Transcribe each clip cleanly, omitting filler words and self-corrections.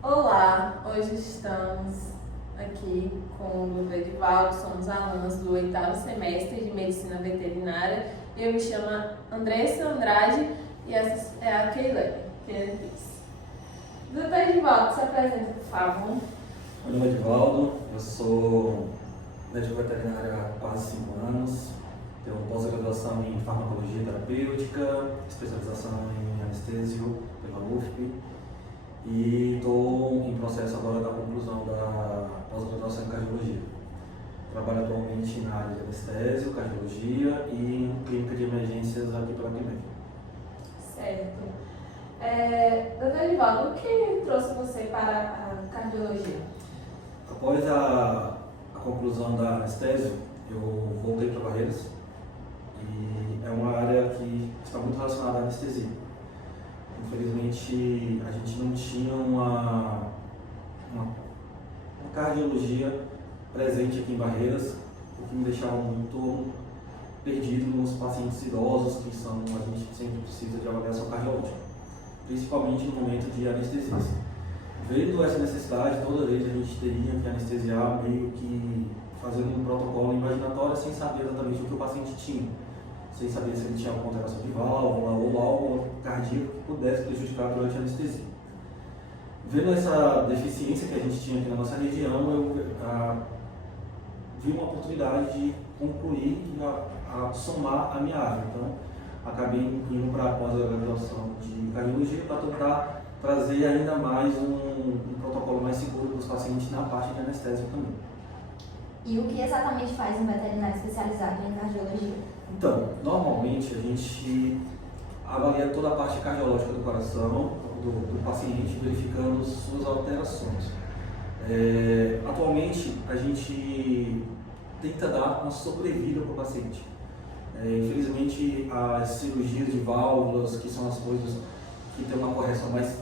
Olá, hoje estamos aqui com o Dr. Edivaldo, somos alunos do 8º semestre de Medicina Veterinária. Eu me chamo Andressa Andrade e essa é a Keilane Pires. Dr. Edivaldo, se apresenta, por favor. Meu nome é Edivaldo, eu sou médico veterinário há quase 5 anos, tenho pós-graduação em farmacologia terapêutica, especialização em anestésio pela UFP e estou em processo agora da conclusão da pós-graduação em cardiologia. Trabalho atualmente na área de anestésio, cardiologia e em clínica de emergências aqui pela Clínica. Certo. Dr. Edivaldo, o que trouxe você para a cardiologia? Após a conclusão da anestésio, eu voltei para Barreiras e é uma área que está muito relacionada à anestesia. Infelizmente, a gente não tinha uma cardiologia presente aqui em Barreiras, o que me deixava muito perdido nos pacientes idosos, que são, a gente sempre precisa de avaliação cardiológica, principalmente no momento de anestesia. Vendo essa necessidade, toda vez a gente teria que anestesiar, meio que fazendo um protocolo imaginatório sem saber exatamente o que o paciente tinha, sem saber se ele tinha alguma alteração de válvula ou algo cardíaco que pudesse prejudicar durante a anestesia. Vendo essa deficiência que a gente tinha aqui na nossa região, eu vi uma oportunidade de concluir e somar a minha área. Então, acabei indo para a pós-graduação de cardiologia para tentar trazer ainda mais um protocolo mais seguro para os pacientes na parte de anestésia também. E o que exatamente faz um veterinário especializado em cardiologia? Então, normalmente a gente avalia toda a parte cardiológica do coração do paciente, verificando suas alterações. Atualmente, a gente tenta dar uma sobrevida para o paciente. Infelizmente, as cirurgias de válvulas, que são as coisas que têm uma correção mais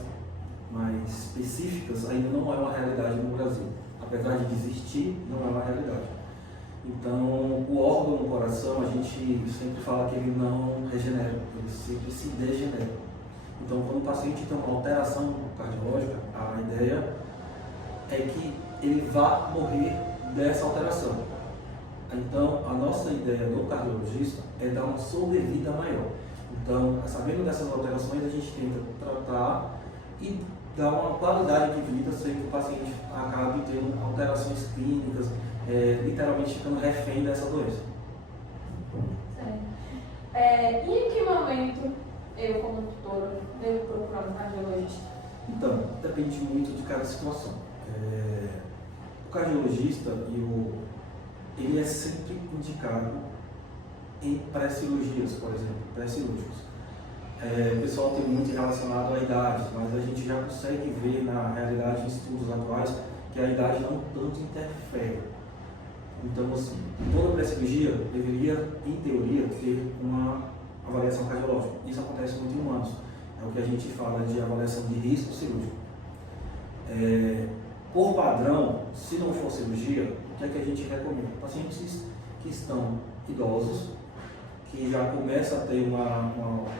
específicas, ainda não é uma realidade no Brasil. Apesar de existir, não é uma realidade. Então, o órgão no coração, a gente sempre fala que ele não regenera, ele sempre se degenera. Então, quando o paciente tem uma alteração cardiológica, a ideia é que ele vá morrer dessa alteração. Então, a nossa ideia do cardiologista é dar uma sobrevida maior. Então, sabendo dessas alterações, a gente tenta tratar e dar uma qualidade de vida sem que o paciente acabe tendo alterações clínicas, literalmente ficando refém dessa doença. Certo. E em que momento eu, como tutora, devo procurar um cardiologista? Então, depende muito de cada situação. O cardiologista, ele é sempre indicado em pré-cirurgias, por exemplo, pré-cirúrgicos. O pessoal tem muito relacionado à idade, mas a gente já consegue ver na realidade, em estudos atuais, que a idade não tanto interfere. Então, assim, toda pré-cirurgia deveria, em teoria, ter uma avaliação cardiológica. Isso acontece muito em humanos. É o que a gente fala de avaliação de risco cirúrgico. Por padrão, se não for cirurgia, o que é que a gente recomenda? Pacientes que estão idosos, que já começam a ter uma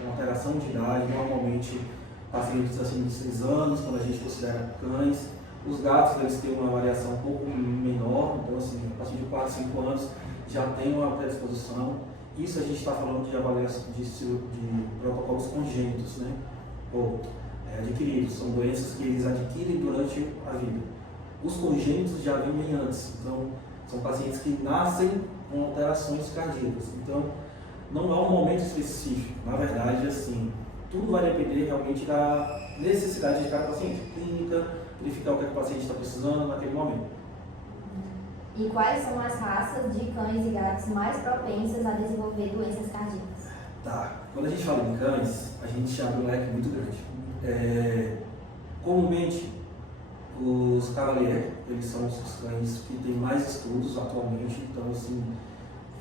alteração de idade, normalmente pacientes acima de 6 anos, quando a gente considera cães. Os gatos, eles têm uma variação um pouco menor, então assim, a partir de 4, 5 anos já tem uma predisposição. Isso a gente está falando de avaliação de protocolos congênitos, né? Ou adquiridos, são doenças que eles adquirem durante a vida. Os congênitos já vêm antes, então são pacientes que nascem com alterações cardíacas. Então, não há um momento específico, na verdade, assim, tudo vai depender realmente da necessidade de cada paciente, clínica, verificar o que o paciente está precisando naquele momento. E quais são as raças de cães e gatos mais propensas a desenvolver doenças cardíacas? Tá, quando a gente fala em cães, a gente abre um leque muito grande. Comumente, os Cavalier, eles são os cães que têm mais estudos atualmente, então assim,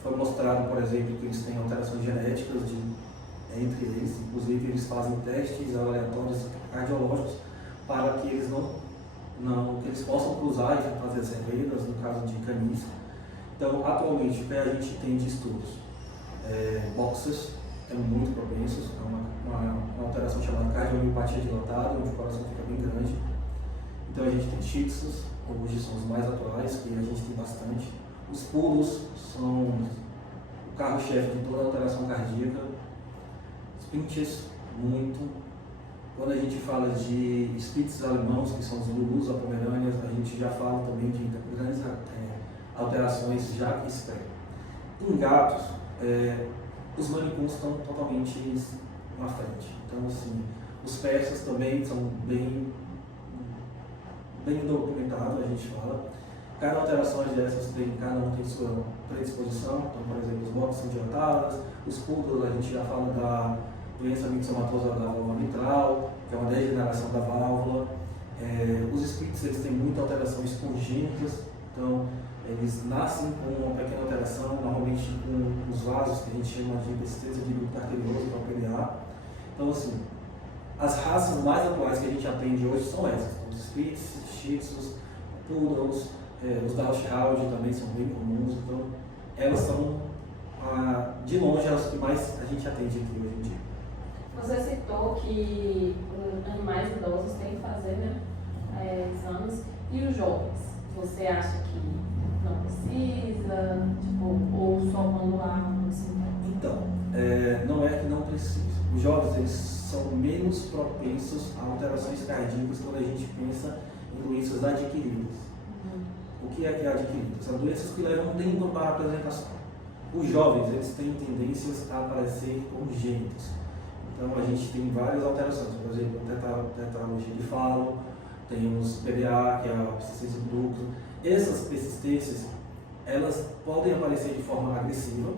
foi mostrado, por exemplo, que eles têm alterações genéticas entre eles, inclusive eles fazem testes aleatórios cardiológicos para que eles que eles possam cruzar e fazer as revedas, no caso de canis. Então, atualmente, o que a gente tem de estudos? Boxers é muito propensos, é uma alteração chamada cardiomiopatia dilatada, onde o coração fica bem grande. Então a gente tem shih tzus, hoje são os mais atuais, que a gente tem bastante. Os poodles são o carro-chefe de toda a alteração cardíaca. Os pinches, muito. Quando a gente fala de spitz alemãos, que são os lulus, a pomerânias, a gente já fala também de grandes alterações já que esperam. Em gatos, os manicuns estão totalmente na frente. Então, assim, os persas também são bem documentados, a gente fala. Cada alteração dessas cada um tem sua predisposição. Então, por exemplo, os boxes são dilatadas, os poodles a gente já fala da doença mixomatosa da válvula mitral, que é uma degeneração da válvula. Os spitz, eles têm muitas alterações congênitas, então eles nascem com uma pequena alteração, normalmente com os vasos que a gente chama de persistência de ducto arterioso para PDA. Então, assim, as raças mais atuais que a gente atende hoje são essas: os spitz, shih tzus, poodles, os Dachshund também são bem comuns. Então, elas são, de longe, as que mais a gente atende aqui hoje em dia. Você citou que os animais idosos têm que fazer, né, exames, e os jovens? Você acha que não precisa, ou só quando há um sintoma? Então, não é que não precisa. Os jovens, eles são menos propensos a alterações cardíacas quando a gente pensa em doenças adquiridas. O que é adquiridas? São doenças que levam tempo para a apresentação. Os jovens, eles têm tendências a aparecer congênitas. Então, a gente tem várias alterações, por exemplo, tetralogia de falo, temos PDA, que é a persistência do ducto. Essas persistências, elas podem aparecer de forma agressiva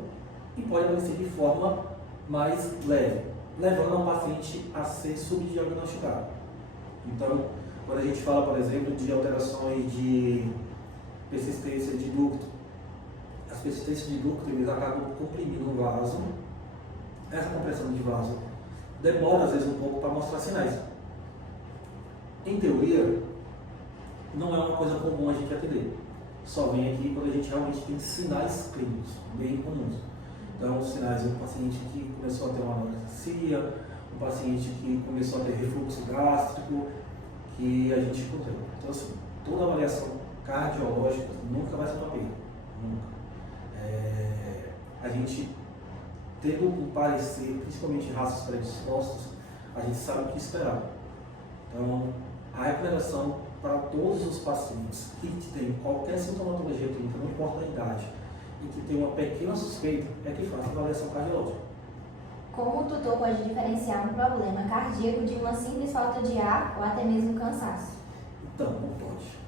e podem aparecer de forma mais leve, levando o paciente a ser subdiagnosticado. Então, quando a gente fala, por exemplo, de alterações de persistência de ducto, as persistências de ducto, eles acabam comprimindo o vaso. Essa compressão de vaso demora às vezes um pouco para mostrar sinais. Em teoria, não é uma coisa comum a gente atender. Só vem aqui quando a gente realmente tem sinais clínicos bem comuns. Então, os sinais de um paciente que começou a ter uma anorexia, um paciente que começou a ter refluxo gástrico, que a gente encontrou. Então, assim, toda avaliação cardiológica nunca vai ser uma perda. Nunca. A gente, tendo um parecer, principalmente em raças predispostas, a gente sabe o que esperar. Então, a recomendação para todos os pacientes que têm qualquer sintomatologia clínica, não importa a idade, e que tem uma pequena suspeita, é que faça avaliação cardiológica. Como o tutor pode diferenciar um problema cardíaco de uma simples falta de ar ou até mesmo cansaço? Então, não pode.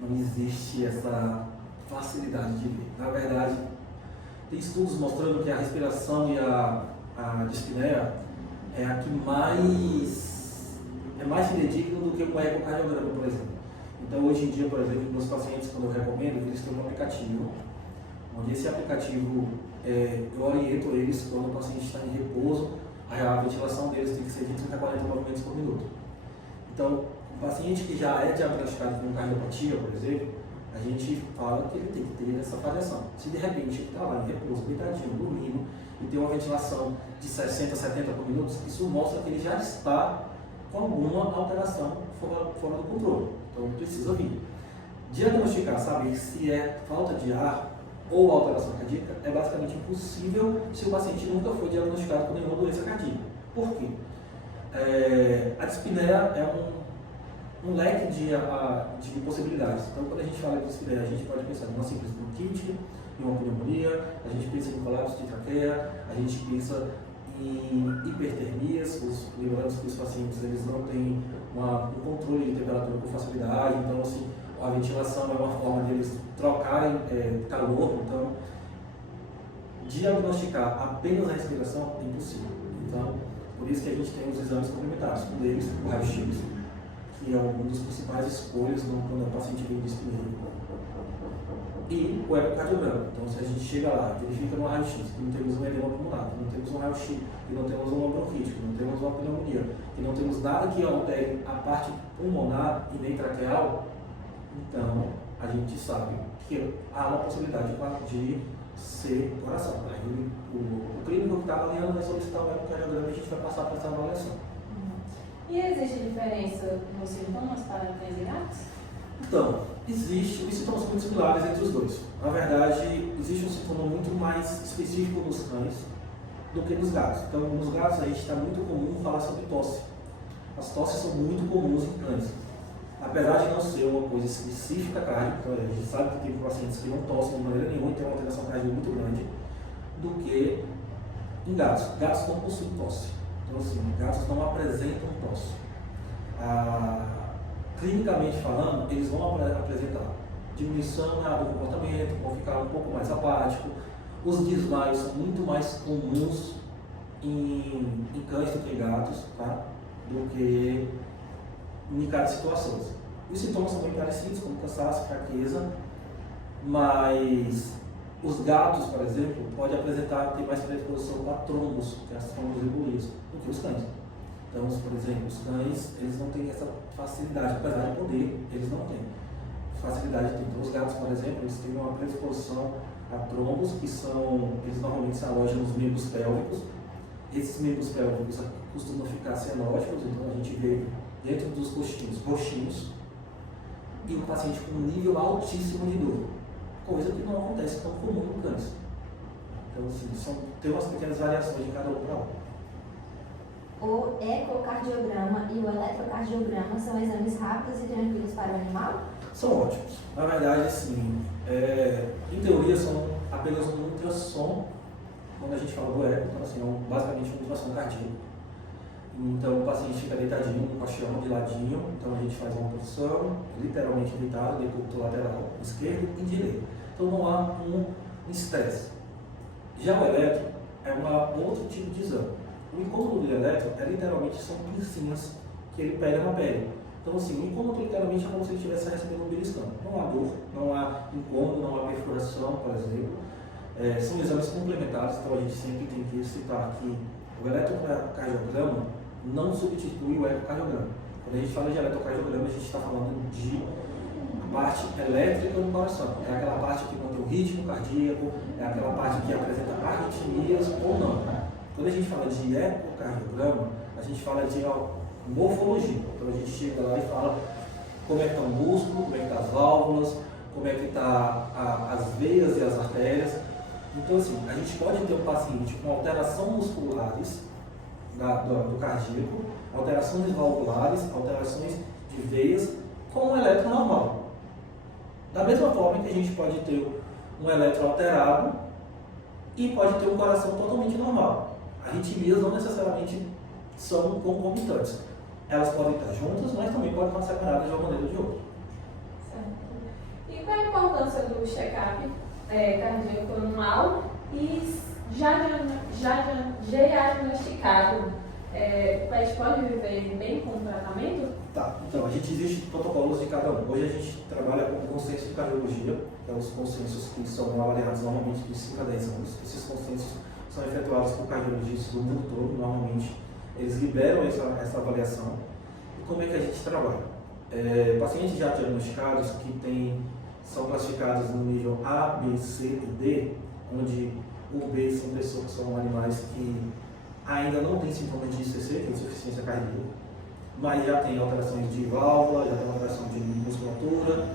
Não existe essa facilidade de ver. Na verdade, tem estudos mostrando que a respiração e a dispneia é a que é mais fidedigno do que o ecocardiograma, por exemplo. Então, hoje em dia, por exemplo, meus pacientes, quando eu recomendo, eles têm um aplicativo, onde esse aplicativo, eu oriento eles quando o paciente está em repouso, a ventilação deles tem que ser de 30 a 40 movimentos por minuto. Então, o paciente que já é diagnosticado com cardiopatia, por exemplo, a gente fala que ele tem que ter essa avaliação. Se de repente ele está lá em repouso, deitadinho, dormindo, e tem uma ventilação de 60 a 70 por minuto, isso mostra que ele já está com alguma alteração fora do controle. Então precisa vir. Diagnosticar, saber se é falta de ar ou alteração cardíaca é basicamente impossível se o paciente nunca foi diagnosticado com nenhuma doença cardíaca. Por quê? A dispneia é um leque de possibilidades. Então, quando a gente fala de dispneia, a gente pode pensar em uma simples bronquite, em uma pneumonia, a gente pensa em colapso de traqueia, a gente pensa em hipertermias. Lembrando que os pacientes eles não têm um controle de temperatura com facilidade, então assim, a ventilação é uma forma de eles trocarem calor. Então, diagnosticar apenas a respiração é impossível. Então, por isso que a gente tem os exames complementares, um deles o raio-x, que é uma das principais escolhas quando o paciente vem dispneia. E o ecocardiograma. Então, se a gente chega lá e verifica no raio-x que não temos um edema pulmonar, que não temos um raio-x, que não temos uma bronquite, que não temos uma pneumonia, que não temos nada que altere a parte pulmonar e nem traqueal, então a gente sabe que há uma possibilidade de ser coração. Aí o clínico que está avaliando vai solicitar o ecocardiograma e a gente vai passar para essa avaliação. E existe diferença nos sintomas para cães e gatos? Então, existe, os sintomas são muito similares entre os dois. Na verdade, existe um sintoma muito mais específico nos cães do que nos gatos. Então, nos gatos a gente está muito comum falar sobre tosse. As tosses são muito comuns em cães. Apesar de não ser uma coisa específica cardíaca, então a gente sabe que tem pacientes que não tossem de maneira nenhuma e tem uma alteração cardíaca muito grande, do que em gatos. Gatos não possuem tosse. Então, assim, gatos não apresentam tosse. Clinicamente falando, eles vão apresentar diminuição do comportamento, vão ficar um pouco mais apático. Os desmaios são muito mais comuns em cães do que em gatos, tá? Do que em cada situações. Os sintomas são bem parecidos, como cansaço, fraqueza, mas os gatos, por exemplo, podem ter mais predisposição a trombos, que é as tromboembolias, do que os cães. Então, por exemplo, os cães, eles não têm essa facilidade, apesar de poder, eles não têm facilidade de ter. Então, os gatos, por exemplo, eles têm uma predisposição a trombos, que eles normalmente se alojam nos membros pélvicos. Esses membros pélvicos costumam ficar cianóticos, então a gente vê dentro dos coxinhos, roxinhos, e um paciente com um nível altíssimo de dor, coisa que não acontece tão comum no câncer. Então, assim, tem umas pequenas variações de cada um para um. O ecocardiograma e o eletrocardiograma são exames rápidos e tranquilos para o animal? São ótimos. Na verdade, assim, em teoria são apenas um ultrassom, quando a gente fala do eco, então, assim, basicamente um ultrassom cardíaco. Então o paciente fica deitadinho no colchão de ladinho, então a gente faz uma posição literalmente deitado, decúbito lateral, esquerdo e direito. Então não há um estresse. Já o eletro é outro tipo de exame. O incômodo do eletro literalmente são pincinhas que ele pega na pele. Então assim, o incômodo literalmente é como se ele estivesse recebendo um beliscão. Não há dor, não há incômodo, não há perfuração, por exemplo. São exames complementares, então a gente sempre tem que citar que o eletrocardiograma não substitui o ecocardiograma. Quando a gente fala de eletrocardiograma, a gente está falando de parte elétrica do coração. É aquela parte que mantém o ritmo cardíaco, é aquela parte que apresenta arritmias ou não. Quando a gente fala de ecocardiograma, a gente fala de morfologia. Então a gente chega lá e fala como é que está o músculo, como é que estão as válvulas, como é que estão as veias e as artérias. Então assim, a gente pode ter um paciente com alteração musculares do cardíaco, alterações valvulares, alterações de veias, com um eletro normal. Da mesma forma que a gente pode ter um eletro alterado e pode ter um coração totalmente normal. Arritmias não necessariamente são concomitantes. Elas podem estar juntas, mas também podem estar separadas de uma maneira ou de outra. Certo. E qual a importância do check-up cardíaco anual e já diagnosticado? A gente pode viver bem com o tratamento? Tá, então existem protocolos de cada um. Hoje a gente trabalha com o consenso de cardiologia, que são os consensos que são avaliados normalmente de 5 a 10 anos. Esses consensos são efetuados por cardiologistas do mundo todo, normalmente eles liberam essa avaliação. E como é que a gente trabalha? Pacientes já diagnosticados que são classificados no nível A, B, C e D, onde o B são pessoas que são animais que ainda não têm sintomas de ICC, que é insuficiência cardíaca, mas já tem alterações de válvula, já tem alteração de musculatura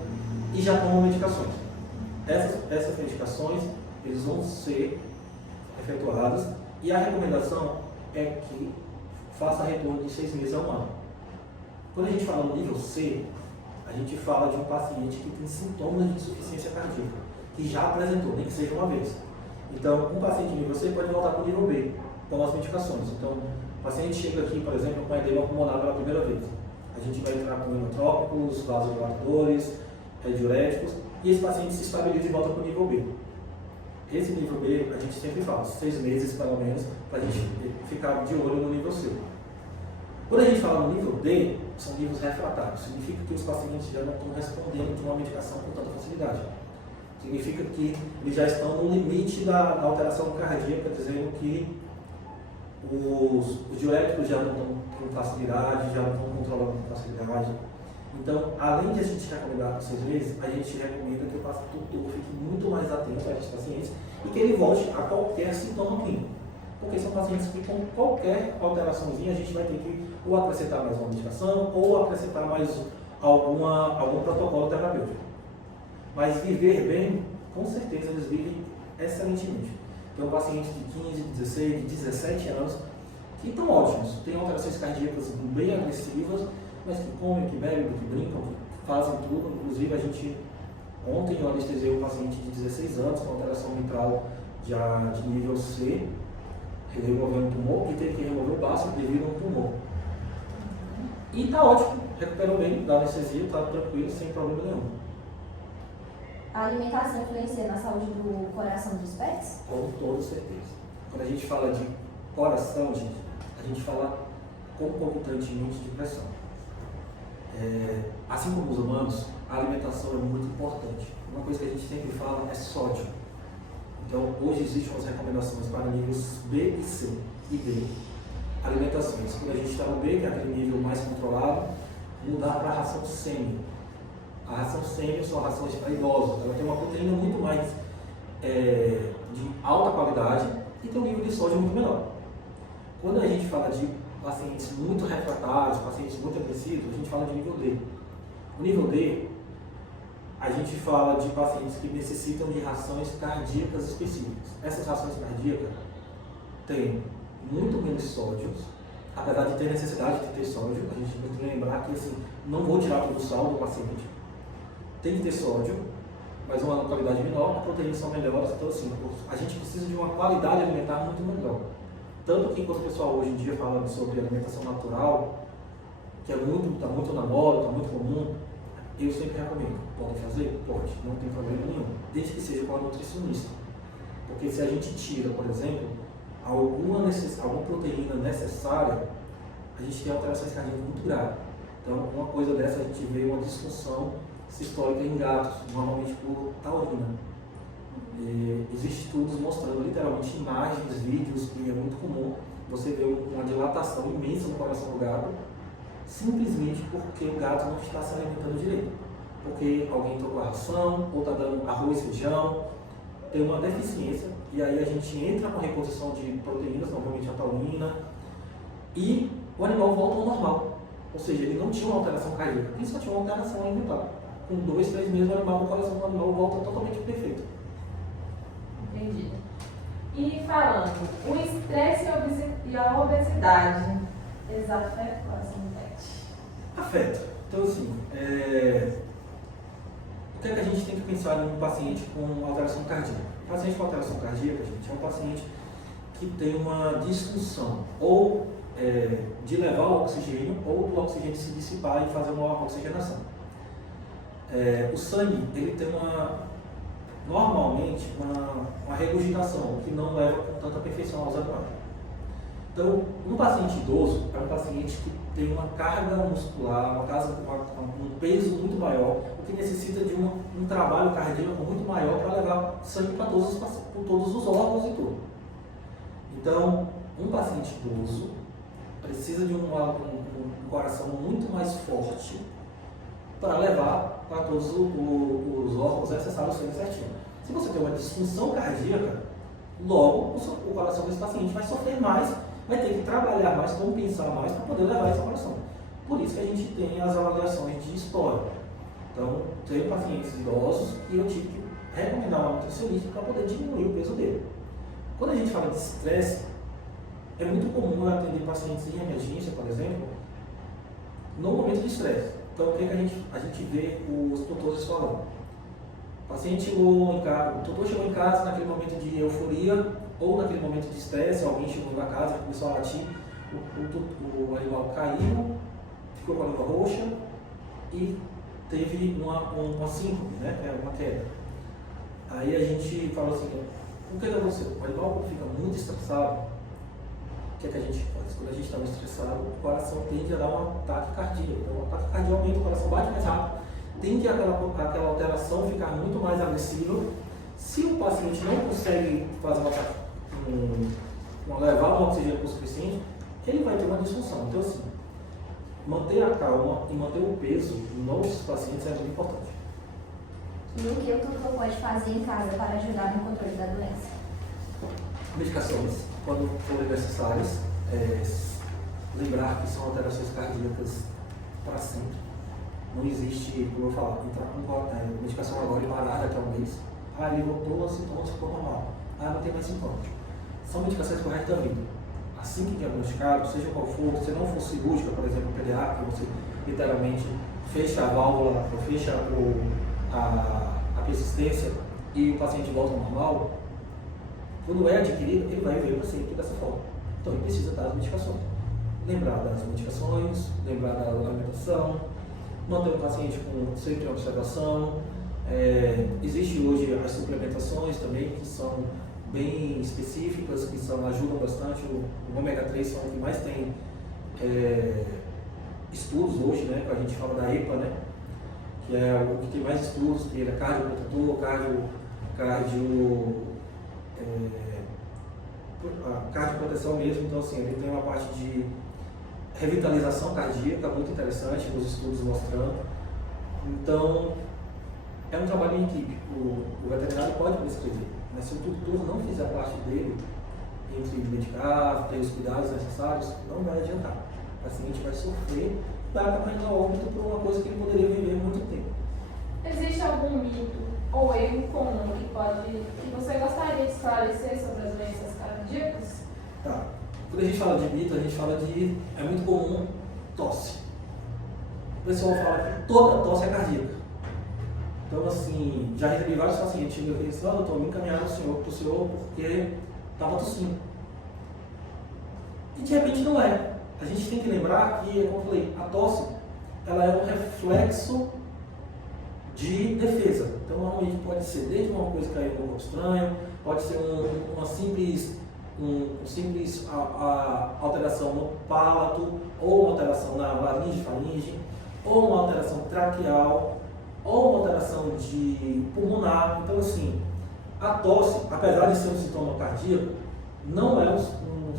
e já tomam medicações. Essas medicações eles vão ser efetuadas e a recomendação é que faça retorno de 6 meses a 1 ano. Quando a gente fala no nível C, a gente fala de um paciente que tem sintomas de insuficiência cardíaca, que já apresentou, nem que seja uma vez. Então, um paciente nível C pode voltar para o nível B, com as medicações. Então, o paciente chega aqui, por exemplo, com edema pulmonar pela primeira vez. A gente vai entrar com inotrópicos, vasodilatadores, diuréticos, e esse paciente se estabiliza e volta para o nível B. Esse nível B, a gente sempre fala, 6 meses pelo menos, para a gente ficar de olho no nível C. Quando a gente fala no nível D, são níveis refratários. Significa que os pacientes já não estão respondendo de uma medicação com tanta facilidade. Significa que eles já estão no limite da alteração cardíaca, dizendo que os diuréticos já não estão com facilidade, já não estão controlando com facilidade. Então, além de a gente recomendar por 6 meses, a gente recomenda que o paciente fique muito mais atento a esses pacientes e que ele volte a qualquer sintoma clínico. porque são pacientes que com qualquer alteraçãozinha a gente vai ter que ou acrescentar mais uma medicação ou acrescentar mais algum protocolo terapêutico. Mas viver bem, com certeza eles vivem excelentemente. Tem pacientes de 15, 16, 17 anos que estão ótimos, têm alterações cardíacas bem agressivas, mas que comem, que bebem, que brincam, que fazem tudo. Inclusive, ontem eu anestesiei um paciente de 16 anos com alteração mitral já de nível C, ele removeu um tumor e teve que remover o baço devido a um tumor. E está ótimo, recuperou bem da anestesia, está tranquilo, sem problema nenhum. A alimentação influencia na saúde do coração dos pets? Com toda certeza. Quando a gente fala de coração, gente, a gente fala concomitantemente de pressão. Assim como os humanos, a alimentação é muito importante. Uma coisa que a gente sempre fala é sódio. Então, hoje existem umas recomendações para níveis B e C e D. Alimentações. Quando a gente está no B, que é aquele nível mais controlado, mudar para a ração sêmio. A ração sêmio são rações para idosos. Ela tem uma proteína muito mais de alta qualidade e tem um nível de sódio muito menor. Quando a gente fala de pacientes muito refratários, pacientes muito agressivos, a gente fala de nível D. O nível D, a gente fala de pacientes que necessitam de rações cardíacas específicas. Essas rações cardíacas têm muito menos sódios, apesar de ter necessidade de ter sódio. A gente tem que lembrar que assim, não vou tirar todo o sal do paciente. Tem que ter sódio, mas uma qualidade menor, as proteínas são melhores. Então assim, a gente precisa de uma qualidade alimentar muito melhor. Tanto que quando o pessoal hoje em dia fala sobre alimentação natural, que está muito na moda, está muito comum, eu sempre recomendo. Pode fazer? Pode, não tem problema nenhum. Desde que seja com a nutricionista. Porque se a gente tira, por exemplo, alguma proteína necessária, a gente tem alterações cardíacas muito graves. Então, uma coisa dessa, a gente vê uma disfunção sistólica em gatos, normalmente por taurina. Existem estudos mostrando literalmente imagens, vídeos, que é muito comum você ver uma dilatação imensa no coração do gato, simplesmente porque o gato não está se alimentando direito. Porque alguém trocou a ração, ou está dando arroz, feijão, tem uma deficiência, e aí a gente entra com a reposição de proteínas, normalmente a taurina, e o animal volta ao normal. Ou seja, ele não tinha uma alteração cardíaca, ele só tinha uma alteração alimentar. Com 2, 3 meses o coração do animal volta totalmente perfeito. Entendi. E falando, o estresse e a obesidade, eles afetam o coração do pet? Afeta. Então, assim, o que é que a gente tem que pensar em um paciente com alteração cardíaca? O paciente com alteração cardíaca, gente, é um paciente que tem uma disfunção ou de levar o oxigênio ou do oxigênio se dissipar e fazer uma oxigenação. O sangue, ele tem normalmente uma regurgitação, que não leva com tanta perfeição aos animais. Então, um paciente idoso é um paciente que tem uma carga muscular, um peso muito maior, o que necessita de um trabalho cardíaco muito maior para levar sangue para todos os órgãos e tudo. Então, um paciente idoso precisa de um coração muito mais forte para levar para todos os órgãos necessários o sangue certinho. Se você tem uma disfunção cardíaca, logo o coração desse paciente vai sofrer mais, vai ter que trabalhar mais, compensar mais para poder levar esse coração. Por isso que a gente tem as avaliações de história. Então, tenho pacientes idosos e eu tive que recomendar uma nutricionista para poder diminuir o peso dele. Quando a gente fala de estresse, é muito comum eu atender pacientes em emergência, por exemplo, no momento de estresse. Então, o que a gente vê os tutores falando? O paciente chegou em casa, o tutor chegou em casa naquele momento de euforia ou naquele momento de estresse, alguém chegou na casa, começou a latir, o animal caiu, ficou com a língua roxa e teve uma síncope, né? Uma queda. Aí a gente fala assim, o que aconteceu? O animal fica muito estressado, o que a gente faz? Quando a gente está muito estressado, o coração tende a dar um ataque cardíaco. Então, o ataque cardíaco aumenta, o coração bate mais rápido, tende aquela alteração ficar muito mais agressiva. Se o paciente não consegue fazer uma levada ao oxigênio o suficiente, ele vai ter uma disfunção. Então, assim, manter a calma e manter o peso nos pacientes é muito importante. E o que o tutor pode fazer em casa para ajudar no controle da doença? Medicações, quando forem necessárias, lembrar que são alterações cardíacas para sempre. Não existe, como eu falo, entrar com medicação agora e parar daqui a um mês. Ele voltou, os sintomas ficou normal. Não tem mais sintomas. São medicações pro resto da vida. Assim que diagnosticado, seja qual for, se não for cirúrgica, por exemplo, PDA, que você literalmente fecha a válvula, fecha a persistência e o paciente volta ao normal, quando é adquirido, ele vai viver sempre dessa forma. Então ele precisa das medicações. Lembrar das medicações, lembrar da alimentação, manter o paciente sempre em observação. Existe hoje as suplementações também, que são bem específicas, que ajudam bastante. O ômega 3 são o que mais tem estudos hoje, né? A gente fala da EPA, né? Que é o que tem mais estudos, que é cardioprotetor, cardioproteção mesmo. Então, assim, ele tem uma parte de revitalização cardíaca muito interessante, os estudos mostrando. Então, é um trabalho em equipe. O veterinário pode prescrever, mas se o tutor não fizer a parte dele, entre medicar, ter os cuidados necessários, não vai adiantar. O paciente vai sofrer e vai acabar indo a óbito por uma coisa que ele poderia viver muito tempo. Existe algum mito ou erro comum que você gostaria de esclarecer sobre as doenças cardíacas? Tá. Quando a gente fala de mito, a gente fala de... É muito comum tosse. O pessoal fala que toda tosse é cardíaca. Então, assim, já recebi vários pacientes que me dizem: doutor, me encaminharam para o senhor porque estava tossindo. E de repente não é. A gente tem que lembrar que, como eu falei, a tosse ela é um reflexo de defesa. Então, normalmente pode ser desde uma coisa cair no corpo estranho, pode ser uma simples alteração no palato, ou uma alteração na laringe, faringe, ou uma alteração traqueal, ou uma alteração de pulmonar. Então, assim, a tosse, apesar de ser um sintoma cardíaco, não é um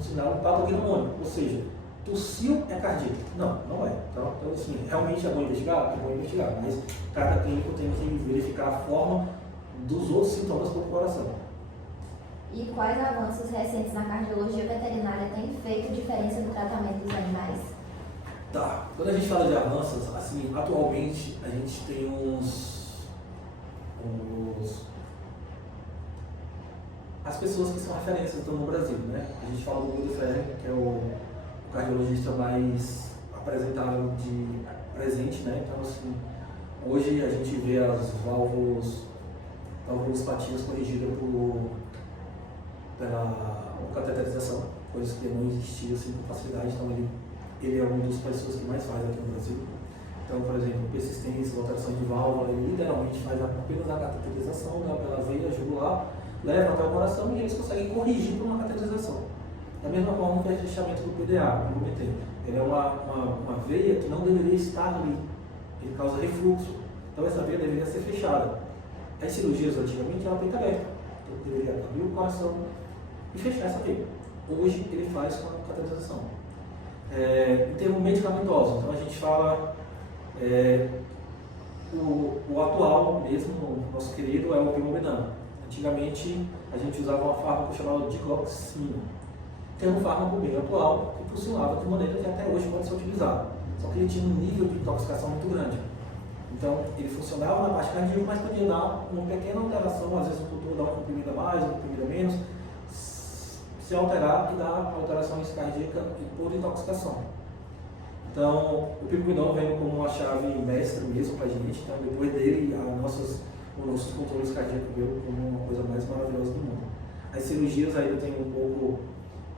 sinal patognomônico, ou seja, tossiu é cardíaco. Não é. Então, assim, realmente é bom investigar, mas cada clínico tem que verificar a forma dos outros sintomas do coração. E quais avanços recentes na cardiologia veterinária têm feito diferença no tratamento dos animais? Tá. Quando a gente fala de avanços, assim, atualmente a gente tem as pessoas que são referências no Brasil, né? A gente fala do Guido Ferrer, que é o cardiologista mais apresentável de presente, né? Então, assim, hoje a gente vê as válvulopatia corrigidas pela cateterização, coisas que não existiam assim com facilidade. Então, ele é uma das pessoas que mais faz aqui no Brasil. Então, por exemplo, persistência, alteração de válvula, ele literalmente faz apenas a cateterização pela veia jugular, leva até o coração e eles conseguem corrigir por uma cateterização. Da mesma forma que o fechamento do PDA, como eu comentei. Ele é uma veia que não deveria estar ali, ele causa refluxo. Então, essa veia deveria ser fechada. As cirurgias antigamente eram feita aberta, então deveria abrir o coração e fechar essa veia. Hoje ele faz com a cateterização. Em termos medicamentosos, então a gente fala o atual mesmo, o nosso querido, é o pimobenano. Antigamente a gente usava uma fármaco chamado digoxina, que é um fármaco bem atual que funcionava de maneira que até hoje pode ser utilizado, só que ele tinha um nível de intoxicação muito grande. Então ele funcionava na parte cardíaca, mas podia dar uma pequena alteração, às vezes o tutor dá uma comprimida mais, uma comprimida menos, se alterar e dar alterações cardíacas por intoxicação. Então, o picobidon vem como uma chave mestra mesmo para a gente. Então, depois dele, os nossos controles cardíacos veio como uma coisa mais maravilhosa do mundo. As cirurgias ainda tem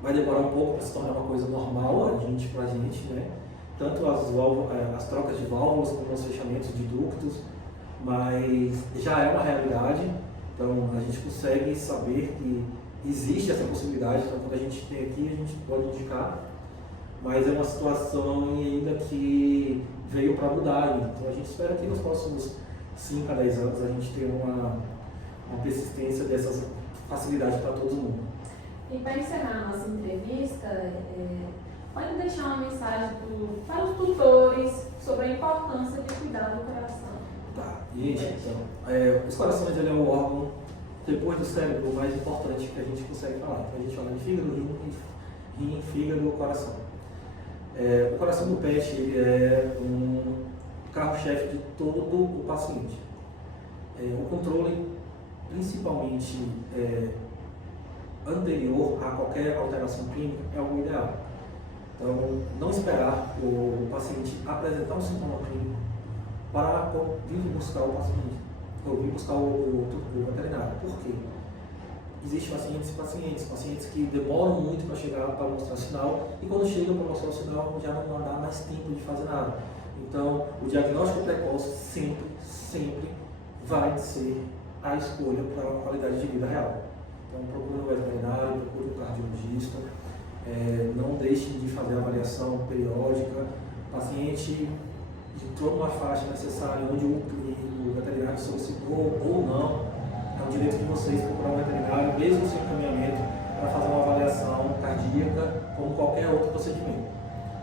vai demorar um pouco para se tornar uma coisa normal para a gente, né? Tanto as trocas de válvulas como os fechamentos de ductos, mas já é uma realidade. Então, a gente consegue saber que existe essa possibilidade. Então, quando a gente tem aqui, a gente pode indicar, mas é uma situação ainda que veio para mudar. Então, a gente espera que nos próximos 5 a 10 anos a gente tenha uma persistência dessas facilidades para todo mundo. E para encerrar a nossa entrevista, pode deixar uma mensagem para os tutores sobre a importância de cuidar do coração. Tá, gente, então, os corações ele é um órgão depois do cérebro, o mais importante que a gente consegue falar. Então a gente fala de fígado, rim, fígado, coração. O coração do pet ele é um carro-chefe de todo o paciente. O controle, principalmente anterior a qualquer alteração clínica, é o ideal. Então, não esperar o paciente apresentar um sintoma clínico para vir buscar o paciente, ou vir buscar o veterinário. Por quê? Existem pacientes que demoram muito para chegar para mostrar sinal, e quando chegam para mostrar o sinal já não dá mais tempo de fazer nada. Então, o diagnóstico precoce sempre vai ser a escolha para a qualidade de vida real. Então, procure um veterinário, procure um cardiologista, não deixe de fazer a avaliação periódica. O paciente entrou numa faixa necessária onde o veterinário solicitou ou não, é um direito de vocês procurar um veterinário, mesmo sem encaminhamento, para fazer uma avaliação cardíaca, como qualquer outro procedimento.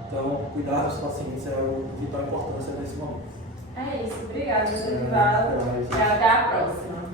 Então, cuidar dos pacientes é de vital importância nesse momento. É isso, obrigada, Dr. Divaldo, e até a próxima.